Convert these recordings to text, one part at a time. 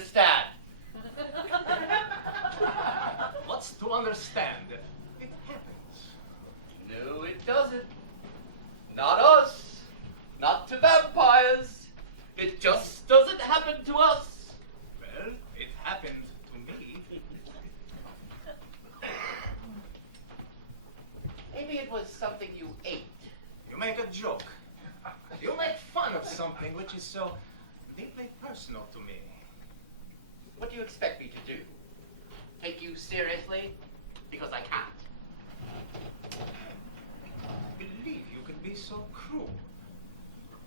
understand. What's to understand? It happens. No, it doesn't. Not us. Not to vampires. It just doesn't happen to us. Well, it happened to me. Maybe it was something you ate. You make a joke. You make fun of something which is so deeply personal to me. What do you expect me to do? Take you seriously? Because I can't. I believe you can be so cruel.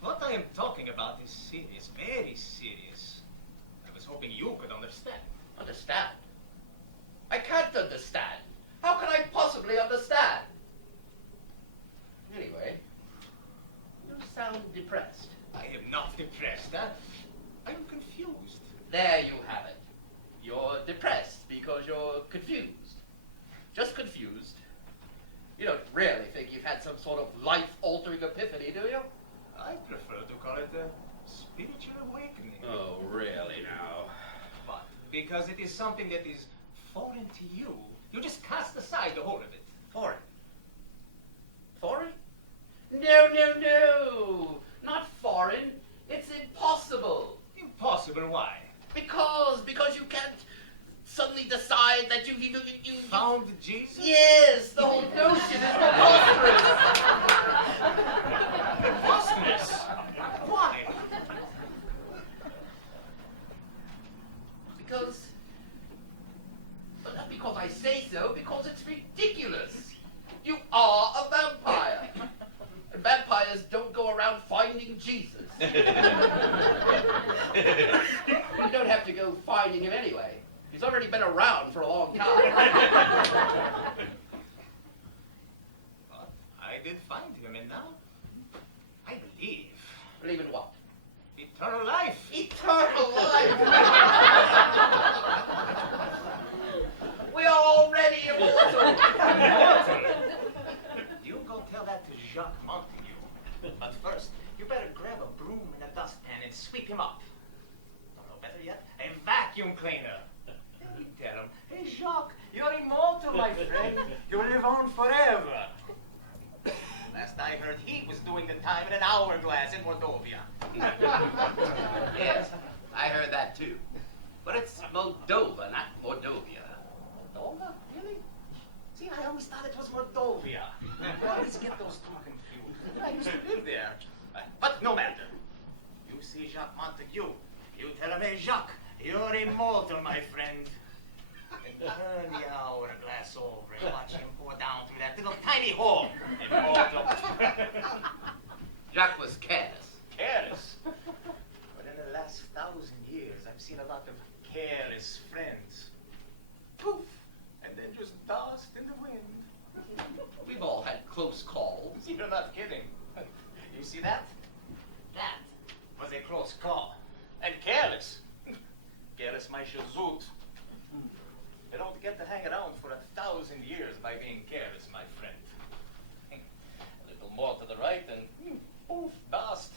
What I am talking about is serious, very serious. I was hoping you could understand. Understand? I can't understand. How can I possibly understand? Anyway, you sound depressed. I am not depressed, huh? I am confused. There you have it. You're depressed because you're confused. Just confused. You don't really think you've had some sort of life-altering epiphany, do you? I prefer to call it a spiritual awakening. Oh, really now? But because it is something that is foreign to you, you just cast aside the whole of it. Foreign? Foreign? No, no, no! Not foreign. It's impossible. Impossible, why? Because you can't suddenly decide that you Found Jesus? Yes, the whole notion is preposterous. Preposterous? Why? Because, but not because I say so, because it's ridiculous. You are a vampire. And vampires don't go around finding Jesus. You don't have to go finding him anyway. He's already been around for a long time. But I did find him, and now I believe. Believe in what? Eternal life. Eternal life! We are already immortal. Immortal. You go tell that to Jacques Montague. But first, you better grab a broom and a dustpan and sweep him up. Or no, better yet, a vacuum cleaner. Then you tell him, hey Jacques, you're immortal, my friend. You'll live on forever. Last I heard, he was doing the time in an hourglass in Mordovia. Yes, I heard that too. But it's Moldova, not Mordovia. Moldova? Really? See, I always thought it was Mordovia. I always get those two confused. I used to live there. But no matter. You see Jacques Montague. You tell him, hey, Jacques, you're immortal, my friend. And turn the hourglass over and watch him pour down through that little tiny hole. Immortal. Jacques was careless. Careless? But in the last 1,000 years, I've seen a lot of careless friends. Poof! And then just dust in the wind. We've all had close calls. You're not kidding. You see that? That was a close call. And careless. Careless my zoot. You don't get to hang around for 1,000 years by being careless, my friend. A little more to the right and poof, dust.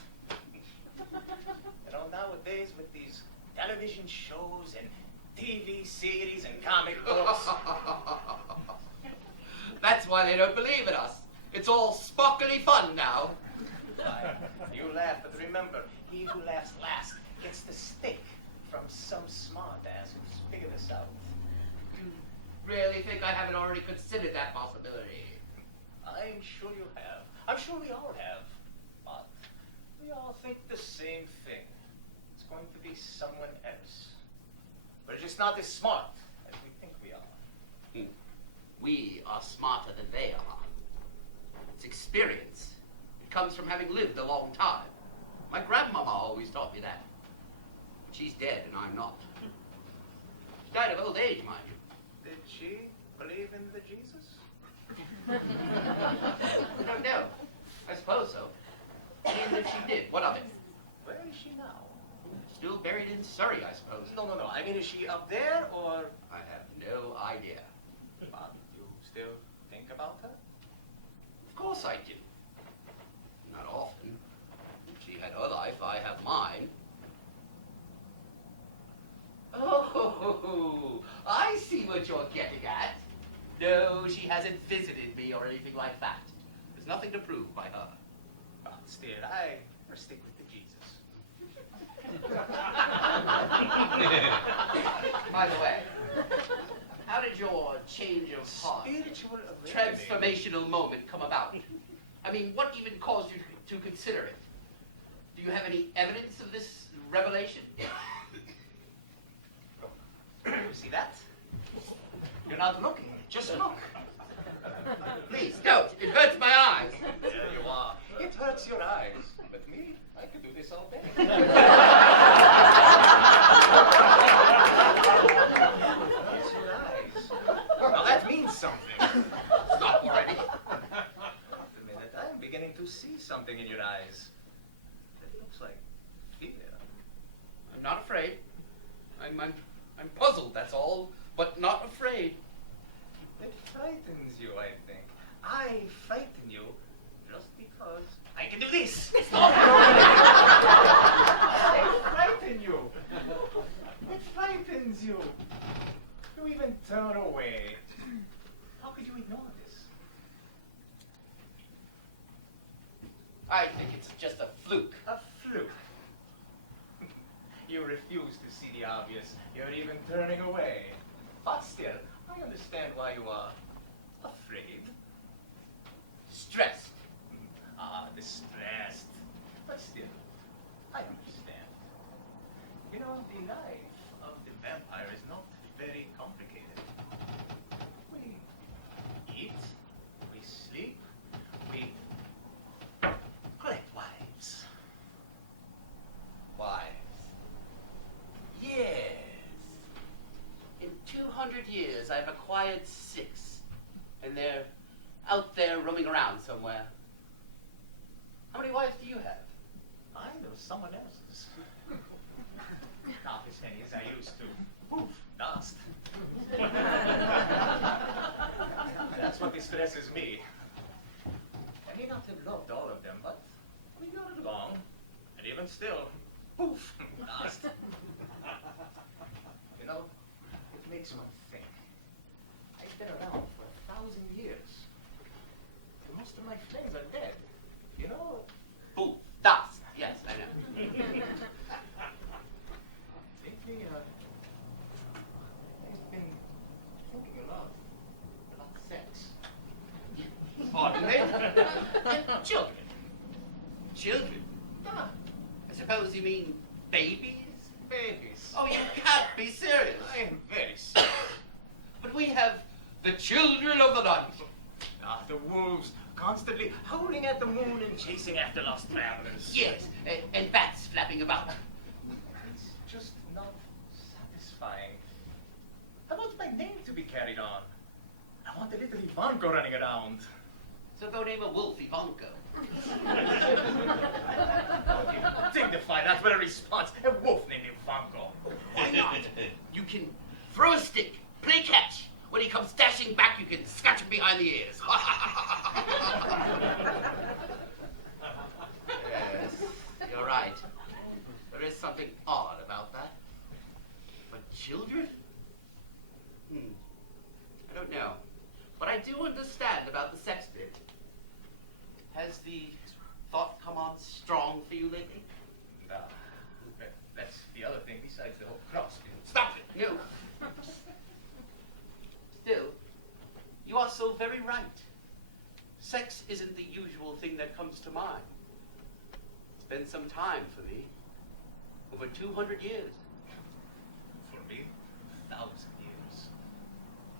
You know, nowadays with these television shows and TV series and comic books. That's why they don't believe in us. It's all sparkly fun now. You laugh, but remember, he who laughs last gets the stick from some smart ass who's figured this out. You really think I haven't already considered that possibility? I'm sure you have. I'm sure we all have. But we all think the same thing. It's going to be someone else. We're just not as smart as we think we are. We are smarter than they are. It's experience. It comes from having lived a long time. My grandmama always taught me that. But she's dead and I'm not. She died of old age, mind you. Did she believe in the Jesus? I don't know. I suppose so. And if she did, what of it? Where is she now? Still buried in Surrey, I suppose. No. I mean, is she up there or? I have no idea. But you still think about her? Of course I do. Not often. She had her life, I have mine. hasn't visited me or anything like that. There's nothing to prove by her. But still, I will stick with the Jesus. By the way, how did your change of heart, Spiritual awakening. transformational moment come about? I mean, what even caused you to consider it? Do you have any evidence of this revelation? You see that? You're not looking. Just look. Please, don't. It hurts my eyes. There you are. It hurts your eyes. But me, I could do this all day. It's your eyes. Now that means something. Stop already. The minute I'm beginning to see something in your eyes. It looks like fear. I'm not afraid. I'm puzzled, that's all, but not afraid. It frightens you, I think. I frighten you just because I can do this. Stop! It frightens you. It frightens you. You even turn away. How could you ignore this? I think it's just a fluke. A fluke. You refuse to see the obvious. You're even turning away. But still, I understand why you are afraid. Stressed. Distressed. But still, I understand. You know, the life of the vampire is not very complicated. We eat, we sleep, we collect wives. Wives. Yes. In 200 years, I've acquired 6. And they're out there roaming around somewhere. How many wives do you have? Mine or someone else's? Not as many as I used to. Poof, dust. That's what distresses me. I may not have loved all of them, but we got along. And even still, poof, dust. You know, it makes one think. I've been around for 1,000 years. And most of my friends are dead. You know? Boo. Dust. Yes, I know. Lately, I've been thinking a lot about sex. Pardon me? And children. Children? Ah, I suppose you mean babies? babies. Oh, you can't be serious. I am very serious. But we have the children of the night. Ah, the wolves constantly howling at the moon and chasing after lost travelers. Yes, and bats flapping about. It's just not satisfying. I want my name to be carried on. I want the little Ivanco running around. So go name a wolf Ivanco. Dignify that with a response. A wolf named Ivanco. Why not? You can throw a stick, play catch. When he comes dashing back, you can scratch him behind the ears. Yes, you're right. There is something odd about that. But children? I don't know. But I do understand about the sex bit. Has the thought come on strong for you lately? That's the other thing besides the whole cross. Stop it! No. Still, you are so very right. Sex isn't the usual thing that comes to mind. It's been some time for me. Over 200 years. For me, 1,000 years.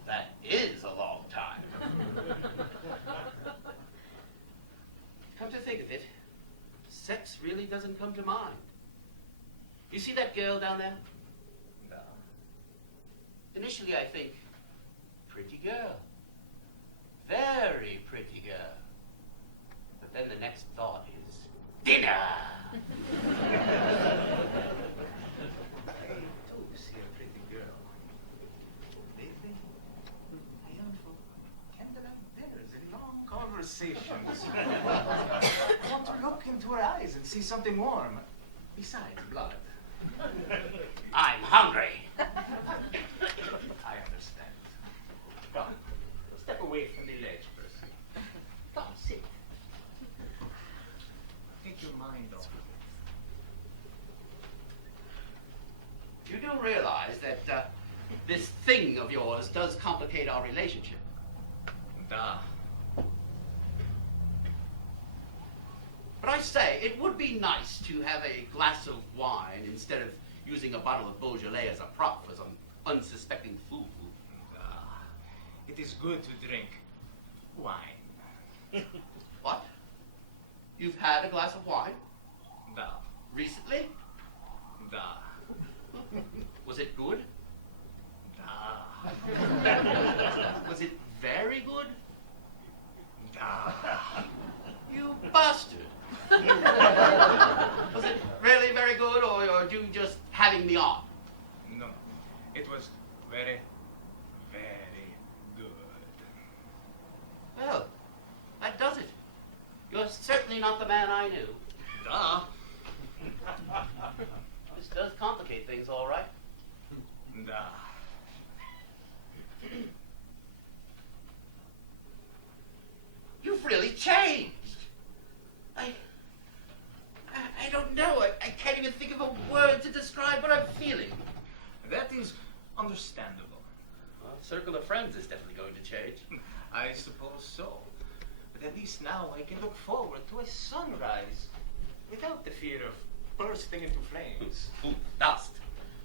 That is a long time. Come to think of it, sex really doesn't come to mind. You see that girl down there? No. Initially, I think, pretty girl. Very pretty girl. But then the next thought is, dinner! I do see a pretty girl. Lately, I am for candlelight dinners and long conversations. I want to look into her eyes and see something warm, besides blood. I'm hungry. I understand. Come, step away from the I know. You do realize that this thing of yours does complicate our relationship. Da. But I say, it would be nice to have a glass of wine instead of using a bottle of Beaujolais as a prop for some unsuspecting fool. It is good to drink wine. What? You've had a glass of wine? Da. Recently? Da. Was it good? Da. Was it very good? Da. You bastard! Was it really very good, or are you just having me on? No, it was very, very good. Well, that does it. You're certainly not the man I knew. Da. This does complicate things, all right. Da. You've really changed. I don't know. I can't even think of a word to describe what I'm feeling. That is understandable. Well, circle of friends is definitely going to change. I suppose so. But at least now I can look forward to a sunrise without the fear of bursting into flames. Ooh, dust.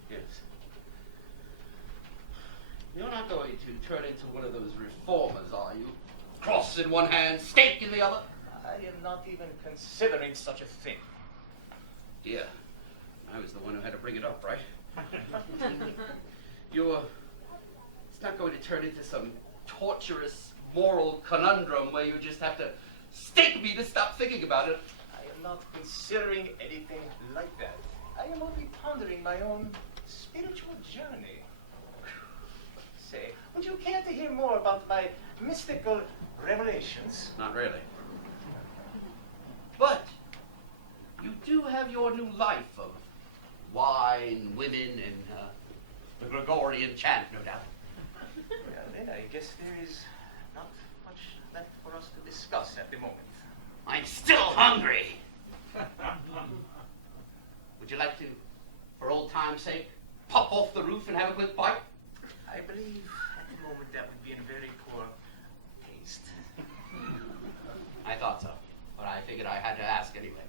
Yes. You're not going to turn into one of those reformers, are you? Cross in one hand, stake in the other? I am not even considering such a thing. Yeah. I was the one who had to bring it up, right? It's not going to turn into some torturous moral conundrum where you just have to stake me to stop thinking about it. I am not considering anything like that. I am only pondering my own spiritual journey. Say, would you care to hear more about my mystical revelations? Not really. But you do have your new life of wine, women, and the Gregorian chant, no doubt. Well, then I guess there is not much left for us to discuss at the moment. I'm still hungry. Would you like to, for old time's sake, pop off the roof and have a quick bite? I believe at the moment that would be in very poor taste. I thought so, but I figured I had to ask anyway.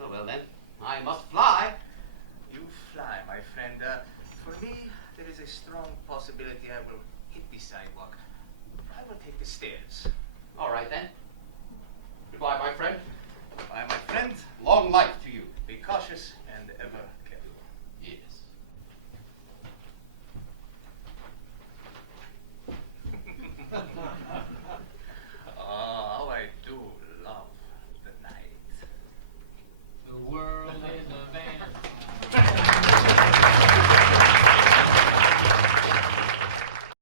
Oh, well then, I must fly. You fly, my friend. For me, there is a strong possibility I will hit the sidewalk. I will take the stairs. All right then. Goodbye, my friend.